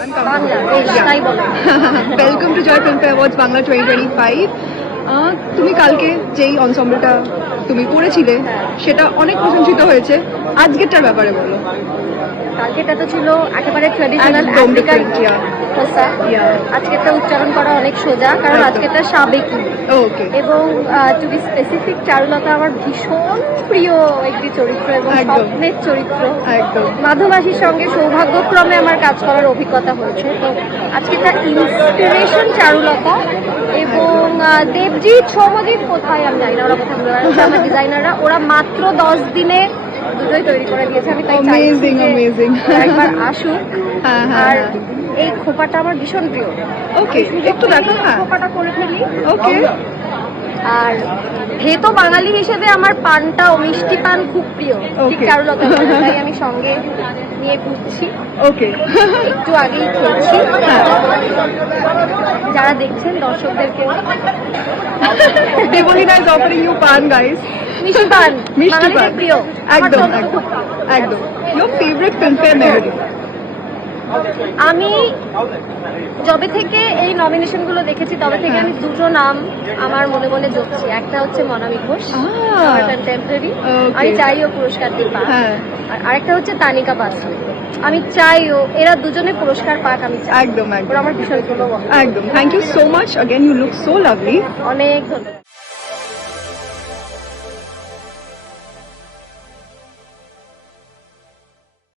বাংলা বেশ তাই বলো। Welcome to Joy film awards Bangla 2025। তুমি কালকে যেই অনসম্বলটা তুমি করেছিলে সেটা অনেক প্রশংসিত হয়েছে, আজকেরটার ব্যাপারে বলো। কালকেটা তো ছিল একেবারে ট্র্যাডিশনাল একদম আফ্রিকান different, yeah. পোশা। আজকেরটা উচ্চারণ করা অনেক সোজা, কারণ একদম। আজকেরটা সাবেকি। ওকে, এবং টু বি স্পেসিফিক, চারুলতা আমার ভীষণ প্রিয় একটি চরিত্র এবং একদম। স্বপ্নের চরিত্র। একদম। মাধবাসীর সঙ্গে সৌভাগ্যক্রমে আমার কাজ করার অভিজ্ঞতা হয়েছে। তো আজকেরটা ইন্সপিরেশন চারুলতা এবং দেবজিৎ, সৌমদীপ কোথায় আমি জানি না, ওরা কোথায় আমার ডিজাইনাররা, ওরা মাত্র 10 দিনে দুটোই তৈরি করে দিয়েছে। আমি তাই চাইছি Amazing, যে amazing. একবার আসুক। হ্যাঁ, হ্যাঁ, আর হ্যাঁ। এই খোপাটা আমার ভীষণ প্রিয়। ওকে, একটু দেখো। হ্যাঁ, খোপাটা করে ফেলি। ওকে। আর যেহেতু বাঙালি হিসেবে আমার পানটা ও মিষ্টি পান খুব প্রিয়, ঠিক Okay. চারুলতা তাই আমি সঙ্গে নিয়ে ঘুরছি। ওকে। একটু আগেই খেয়েছি। যারা দেখছেন দর্শকদেরকে দেবলীনা ইজ অফারিং ইউ পান, গাইস। মিষ্টি পান মিষ্টি বাঙালিদের পান, প্রিয়। আমার একদম চলতে একদম খুব প্রিয়। একদম। Your favourite Filmfare memory? আমি যবে থেকে এই নমিনেশন গুলো দেখেছি তবে থেকে আমি দুটো নাম আমার মনে মনে জপছি। একটা হচ্ছে মনামি ঘোষ, কন্টেম্পোরারি, Okay. আমি চাই ও পুরস্কারটি পাক। হ্যাঁ, আর আরেকটা হচ্ছে তানিকা বাসু, আমি চাই এরা দুজনে পুরস্কার পাক। আমি চাই, একদম ওরা একদম আমার ভীষণ প্রিয়। একদম। Thank you so much, again you look so lovely. অনেক ধন্যবাদ।